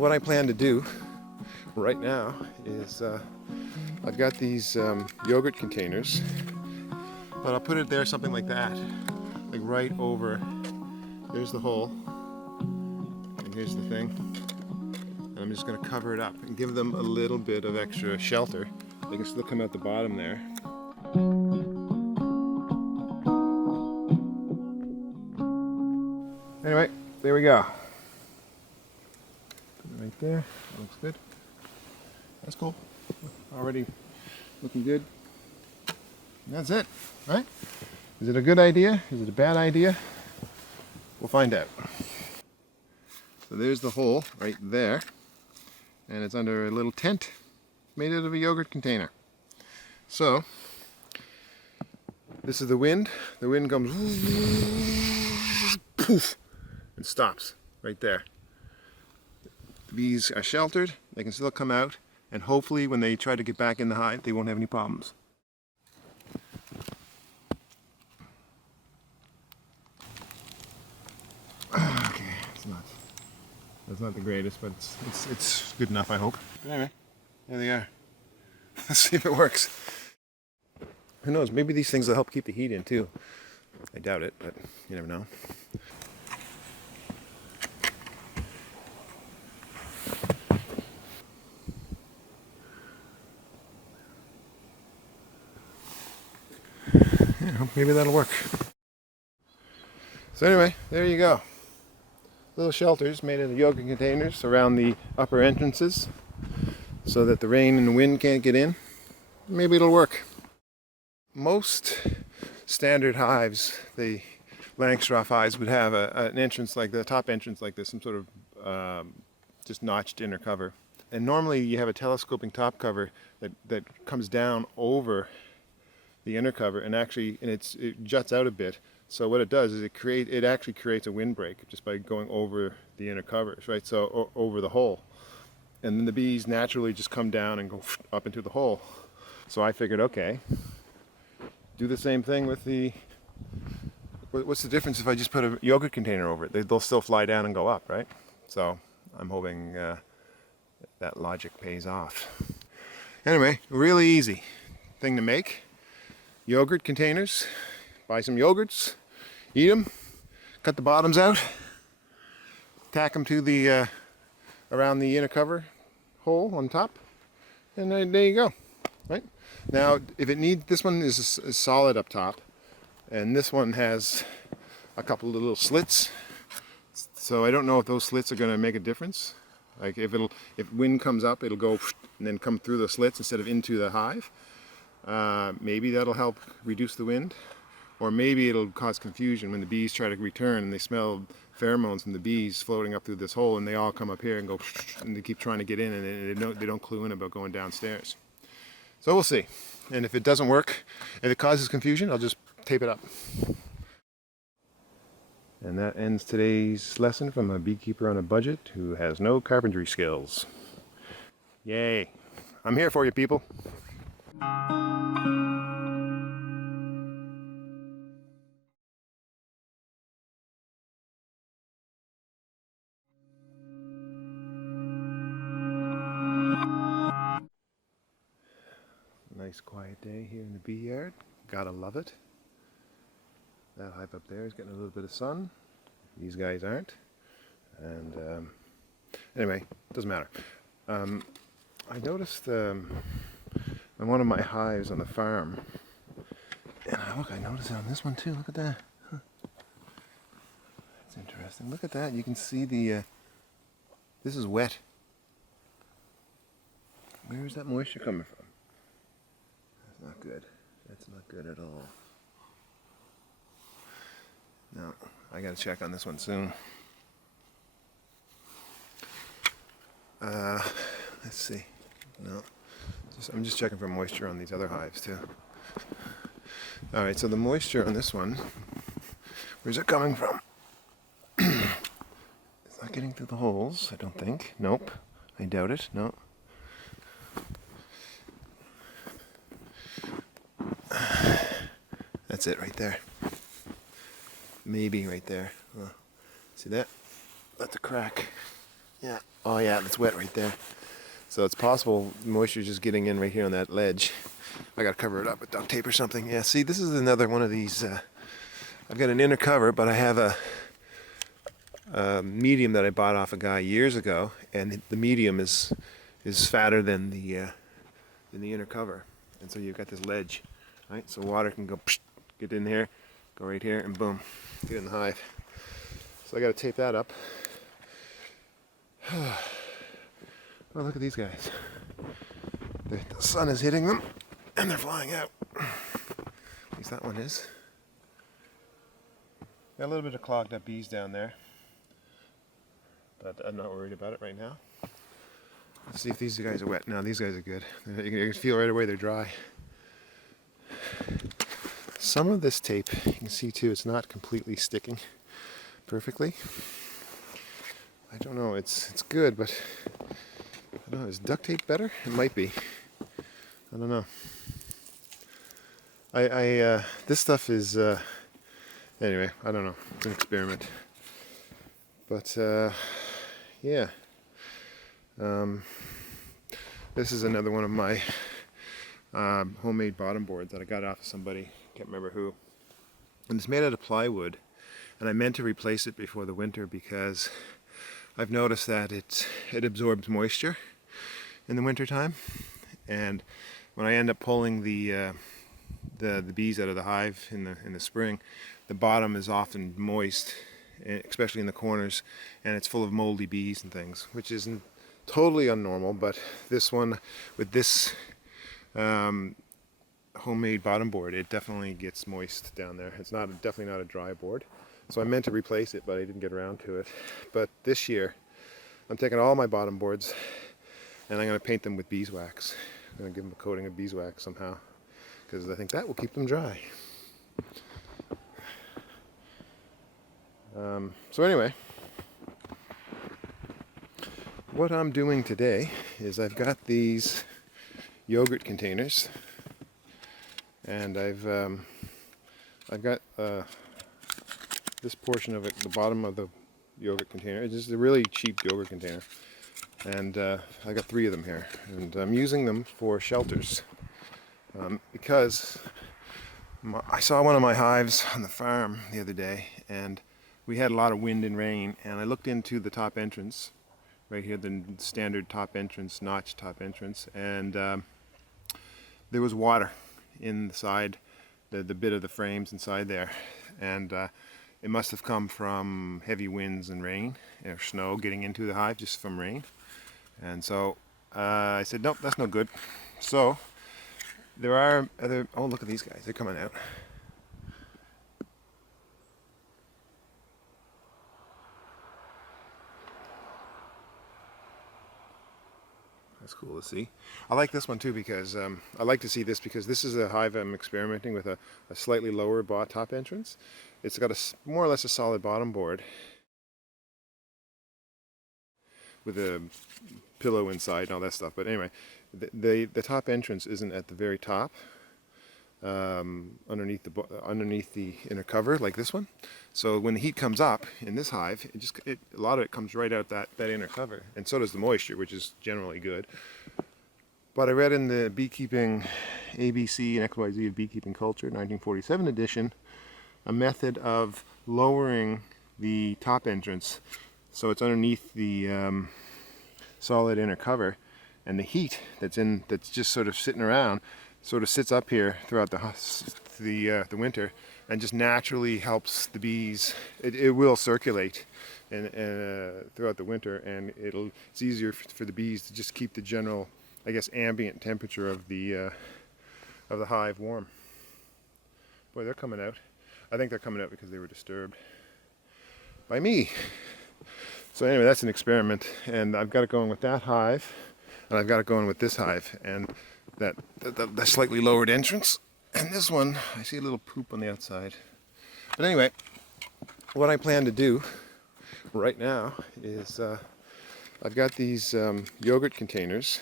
what I plan to do right now is I've got these yogurt containers, but I'll put it there something like that, like right over. There's the hole, and here's the thing. And I'm just going to cover it up and give them a little bit of extra shelter. They can still come out the bottom there. Anyway, there we go. Right there, looks good. That's cool. Already looking good. And that's it, right? Is it a good idea? Is it a bad idea? We'll find out. So there's the hole right there, and it's under a little tent made out of a yogurt container. So this is the wind. The wind comes poof and stops right there. The bees are sheltered. They can still come out, and hopefully when they try to get back in the hive, they won't have any problems. Okay, that's not the greatest, but it's good enough, I hope. But anyway, there they are. Let's see if it works. Who knows? Maybe these things will help keep the heat in too. I doubt it, but you never know. Yeah, maybe that'll work. So anyway, there you go. Little shelters made out of yogurt containers around the upper entrances so that the rain and the wind can't get in. Maybe it'll work. Most standard hives, the Langstroth hives, would have an entrance like the top entrance like this, some sort of just notched inner cover. And normally you have a telescoping top cover that comes down over the inner cover, and it juts out a bit. So what it does is it actually creates a windbreak just by going over the inner covers, right? So over the hole, and then the bees naturally just come down and go up into the hole. So I figured, okay, do the same thing with the. What's the difference if I just put a yogurt container over it? They'll still fly down and go up, right? So I'm hoping that logic pays off. Anyway, really easy thing to make. Yogurt containers. Buy some yogurts, eat them, cut the bottoms out, tack them to the around the inner cover hole on top, and there you go. Right now, if it needs, this one is solid up top, and this one has a couple of little slits. So I don't know if those slits are going to make a difference. Like if wind comes up, it'll go and then come through the slits instead of into the hive. Maybe that'll help reduce the wind. Or maybe it'll cause confusion when the bees try to return and they smell pheromones from the bees floating up through this hole, and they all come up here and go, and they keep trying to get in, and they don't clue in about going downstairs. So we'll see. And if it doesn't work, if it causes confusion, I'll just tape it up. And that ends today's lesson from a beekeeper on a budget who has no carpentry skills. Yay. I'm here for you, people. Nice quiet day here in the bee yard. Gotta love it. That hive up there is getting a little bit of sun. These guys aren't. And anyway, doesn't matter. I noticed on one of my hives on the farm, and look, I noticed it on this one too. Look at that. Huh. That's interesting. Look at that. You can see the. This is wet. Where is that moisture coming from? That's not good. That's not good at all. No, I gotta check on this one soon. Let's see. No, I'm just checking for moisture on these other hives too. All right, so the moisture on this one, where's it coming from? It's not getting through the holes, I don't think. Nope, I doubt it. No. That's it right there. Maybe right there. See that? That's a crack. Yeah. Oh yeah, that's wet right there. So it's possible moisture just getting in right here on that ledge. I gotta cover it up with duct tape or something. Yeah, see, this is another one of these. I've got an inner cover, but I have a medium that I bought off a guy years ago, and the medium is fatter than the inner cover, and so you've got this ledge, right? So water can go get in here, go right here, and boom, get in the hive. So I got to tape that up. Oh, look at these guys. The sun is hitting them, and they're flying out. At least that one is. Got a little bit of clogged up bees down there, but I'm not worried about it right now. Let's see if these guys are wet. No, these guys are good. You can feel right away they're dry. Some of this tape, you can see too, it's not completely sticking perfectly. I don't know, it's good, but I don't know, is duct tape better? It might be. I don't know. This stuff is, anyway, I don't know. It's an experiment. But, yeah. This is another one of my homemade bottom boards that I got off of somebody, can't remember who. And it's made out of plywood, and I meant to replace it before the winter because I've noticed that it absorbs moisture in the wintertime, and when I end up pulling the bees out of the hive in the spring, the bottom is often moist, especially in the corners, and it's full of moldy bees and things, which isn't totally unnormal, but this one with this homemade bottom board, it definitely gets moist down there. It's definitely not a dry board. So I meant to replace it, but I didn't get around to it. But this year, I'm taking all my bottom boards and I'm going to paint them with beeswax. I'm going to give them a coating of beeswax somehow, because I think that will keep them dry. So anyway, what I'm doing today is I've got these yogurt containers, and I've got this portion of it, the bottom of the yogurt container. It's just a really cheap yogurt container, and I got 3 of them here, and I'm using them for shelters because I saw one of my hives on the farm the other day, and we had a lot of wind and rain, and I looked into the top entrance right here, the standard top entrance, notch top entrance, and there was water in the side, the bit of the frames inside there, and it must have come from heavy winds and rain or snow getting into the hive just from rain. And so I said, nope, that's no good. So there are other, oh, look at these guys, they're coming out. That's cool to see. I like this one too because I like to see this because this is a hive I'm experimenting with a slightly lower top entrance. It's got more or less a solid bottom board with a pillow inside and all that stuff. But anyway, the top entrance isn't at the very top, underneath the inner cover like this one. So when the heat comes up in this hive, a lot of it comes right out that inner cover, and so does the moisture, which is generally good. But I read in the Beekeeping ABC and XYZ of Beekeeping Culture 1947 edition a method of lowering the top entrance so it's underneath the solid inner cover, and the heat that's just sort of sitting around sort of sits up here throughout the winter and just naturally helps the bees. It will circulate throughout the winter, and it's easier for the bees to just keep the general, I guess, ambient temperature of the hive warm. Boy, they're coming out. I think they're coming out because they were disturbed by me. So anyway, that's an experiment, and I've got it going with that hive, and I've got it going with this hive, and that slightly lowered entrance, and this one, I see a little poop on the outside. But anyway, what I plan to do right now is I've got these yogurt containers.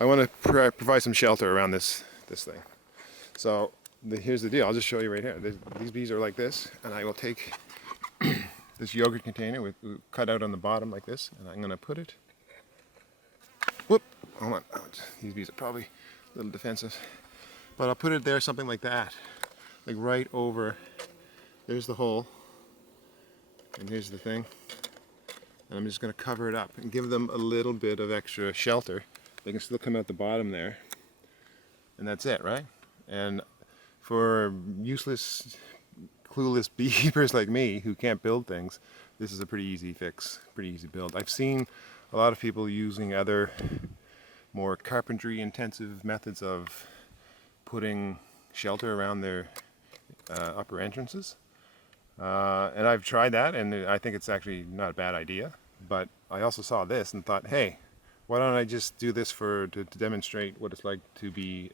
I want to provide some shelter around this thing. So here's the deal. I'll just show you right here. These bees are like this, and I will take this yogurt container cut out on the bottom like this, and I'm going to put it Whoop! Hold on. Ouch. These bees are probably a little defensive. But I'll put it there, something like that. Like right over. There's the hole. And here's the thing. And I'm just going to cover it up and give them a little bit of extra shelter. They can still come out the bottom there. And that's it, right? And for useless, clueless beekeepers like me who can't build things, this is a pretty easy fix, pretty easy build. I've seen a lot of people using other more carpentry intensive methods of putting shelter around their upper entrances. And I've tried that, and I think it's actually not a bad idea. But I also saw this and thought, hey, why don't I just do this to demonstrate what it's like to be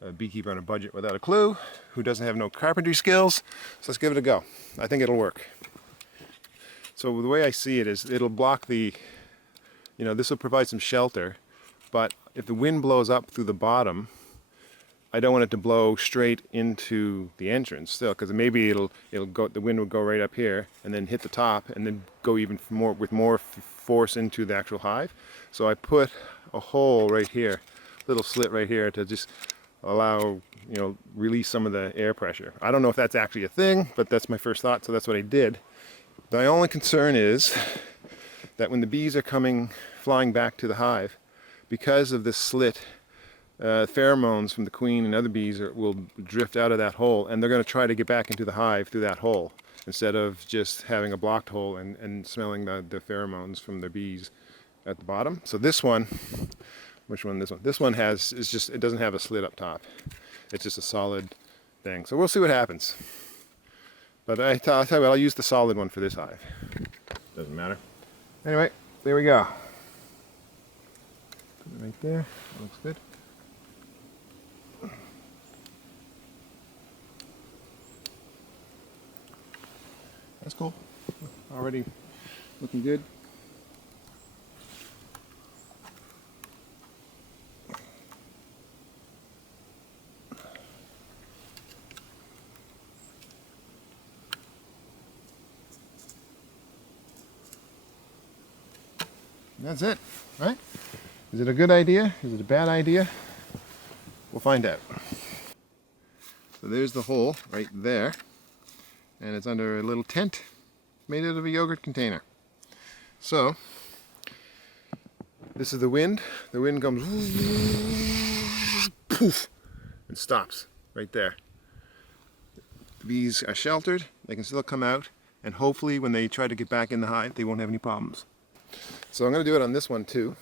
a beekeeper on a budget without a clue, who doesn't have no carpentry skills. So let's give it a go. I think it'll work. So the way I see it is it'll block this will provide some shelter, but if the wind blows up through the bottom, I don't want it to blow straight into the entrance still, because maybe the wind will go right up here and then hit the top and then go even more with more force into the actual hive. So I put a hole right here, little slit right here to just allow, release some of the air pressure. I don't know if that's actually a thing, but that's my first thought, so that's what I did. My only concern is that when the bees are flying back to the hive, because of this slit, pheromones from the queen and other bees will drift out of that hole, and they're going to try to get back into the hive through that hole instead of just having a blocked hole and smelling the pheromones from the bees at the bottom. So this one, which one? This one. This one it doesn't have a slit up top. It's just a solid thing. So we'll see what happens. But I'll tell you what, I'll use the solid one for this hive. Doesn't matter. Anyway, there we go. Put it right there. Looks good. That's cool. Already looking good. That's it, right? Is it a good idea? Is it a bad idea? We'll find out. So there's the hole right there. And it's under a little tent made out of a yogurt container. So, this is the wind. The wind comes poof and stops right there. The bees are sheltered, they can still come out, and hopefully when they try to get back in the hive, they won't have any problems. So I'm going to do it on this one too.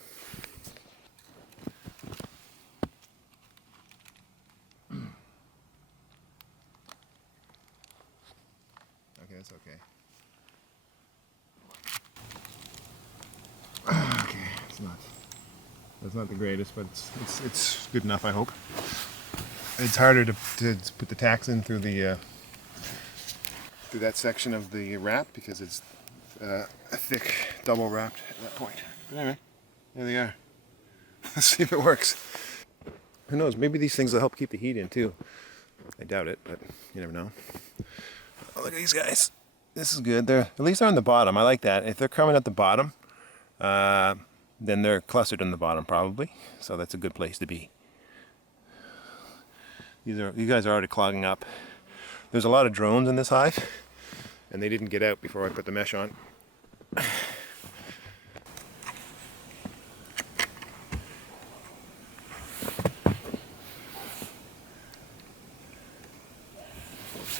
Okay, that's okay. Okay, it's not the greatest, but it's good enough, I hope. It's harder to put the tacks in through that section of the wrap because it's thick, double wrapped at that point. But anyway, there they are. Let's see if it works. Who knows? Maybe these things will help keep the heat in too. I doubt it, but you never know. Oh, look at these guys. This is good. At least they're on the bottom. I like that. If they're coming at the bottom, then they're clustered on the bottom probably. So that's a good place to be. These guys are already clogging up. There's a lot of drones in this hive, and they didn't get out before I put the mesh on.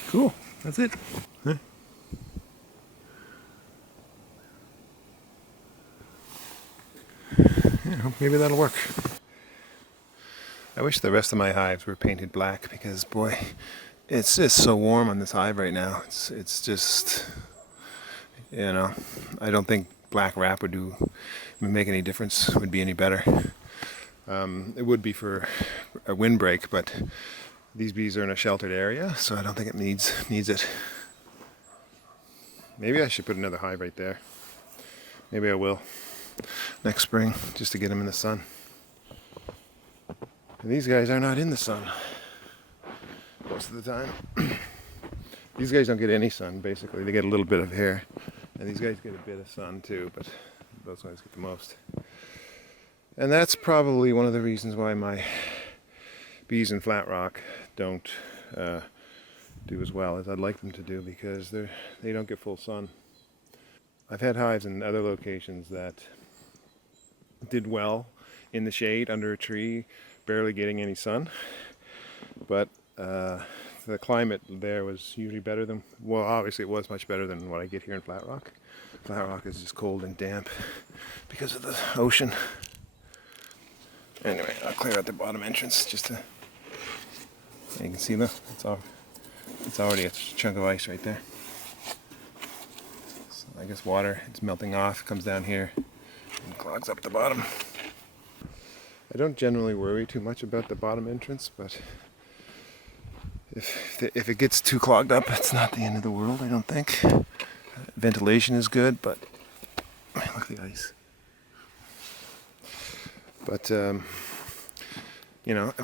Cool. That's it. Huh? Yeah, maybe that'll work. I wish the rest of my hives were painted black because, boy, it's just so warm on this hive right now. It's just, I don't think black wrap would make any difference, would be any better. It would be for a windbreak, but these bees are in a sheltered area, so I don't think it needs it. Maybe I should put another hive right there. Maybe I will next spring, just to get them in the sun. And these guys are not in the sun most of the time. These guys don't get any sun, basically. They get a little bit of hair. And these guys get a bit of sun too, but those guys get the most. And that's probably one of the reasons why my bees in Flat Rock don't do as well as I'd like them to do, because they don't get full sun. I've had hives in other locations that did well in the shade under a tree, barely getting any sun, but the climate there was usually better than, well, obviously it was much better than what I get here in Flat Rock. Flat Rock is just cold and damp because of the ocean. Anyway, I'll clear out the bottom entrance just to, you can see it's already a chunk of ice right there. So I guess water, it's melting off, comes down here and clogs up the bottom. I don't generally worry too much about the bottom entrance, but if it gets too clogged up, it's not the end of the world, I don't think. Ventilation is good, but look at the ice. But you know,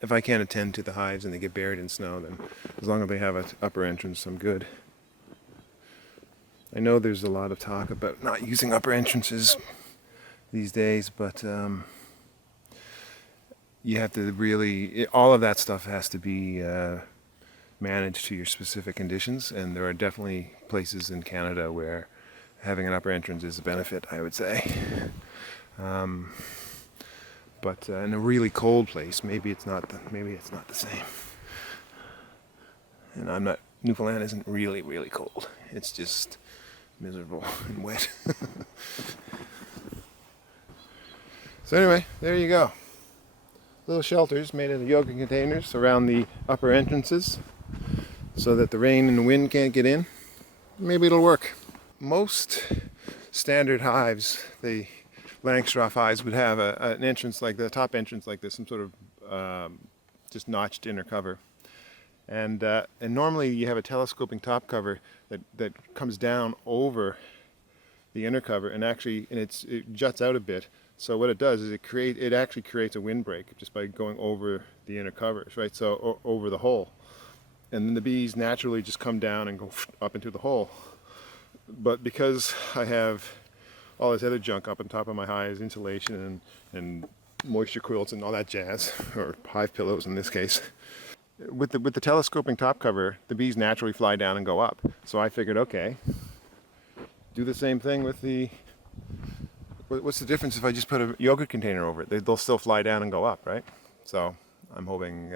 if I can't attend to the hives and they get buried in snow, then as long as they have an upper entrance, I'm good. I know there's a lot of talk about not using upper entrances these days, but you have to really, all of that stuff has to be managed to your specific conditions, and there are definitely places in Canada where having an upper entrance is a benefit, I would say. But in a really cold place, maybe it's not the same. And Newfoundland isn't really cold. It's just miserable and wet. So anyway, there you go. Little shelters made of yoga containers around the upper entrances so that the rain and the wind can't get in. Maybe it'll work. Most standard hives, the Langstroth hives, would have an entrance like the top entrance like this, some sort of just notched inner cover. And normally you have a telescoping top cover that comes down over the inner cover, and it juts out a bit. So what it does is it actually creates a windbreak just by going over the inner covers, right? So over the hole, and then the bees naturally just come down and go up into the hole. But because I have all this other junk up on top of my hives, insulation and moisture quilts and all that jazz, or hive pillows in this case, with the telescoping top cover, the bees naturally fly down and go up. So I figured, okay, do the same thing with the. What's the difference if I just put a yogurt container over it? They'll still fly down and go up, right? So I'm hoping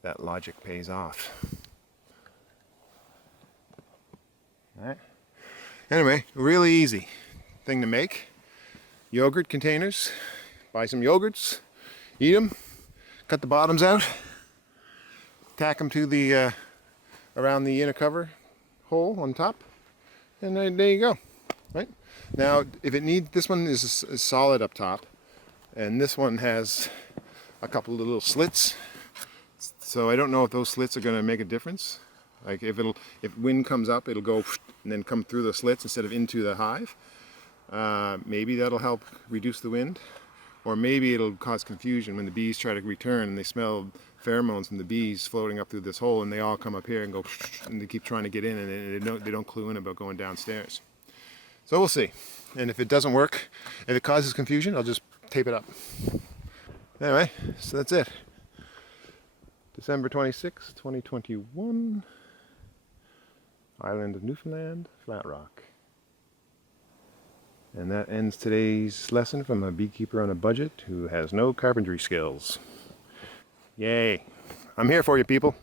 that logic pays off. All right. Anyway, really easy thing to make. Yogurt containers. Buy some yogurts, eat them, cut the bottoms out, tack them to the around the inner cover hole on top, and there you go. Right? Now, if it needs, this one is solid up top, and this one has a couple of little slits. So I don't know if those slits are going to make a difference. Like if wind comes up, it'll go and then come through the slits instead of into the hive. Maybe that'll help reduce the wind, or maybe it'll cause confusion when the bees try to return and they smell pheromones from the bees floating up through this hole, and they all come up here and go, and they keep trying to get in, and they don't clue in about going downstairs. So we'll see. And if it doesn't work, if it causes confusion, I'll just tape it up. Anyway, so that's it. December 26, 2021. Island of Newfoundland, Flat Rock. And that ends today's lesson from a beekeeper on a budget who has no carpentry skills. Yay. I'm here for you, people.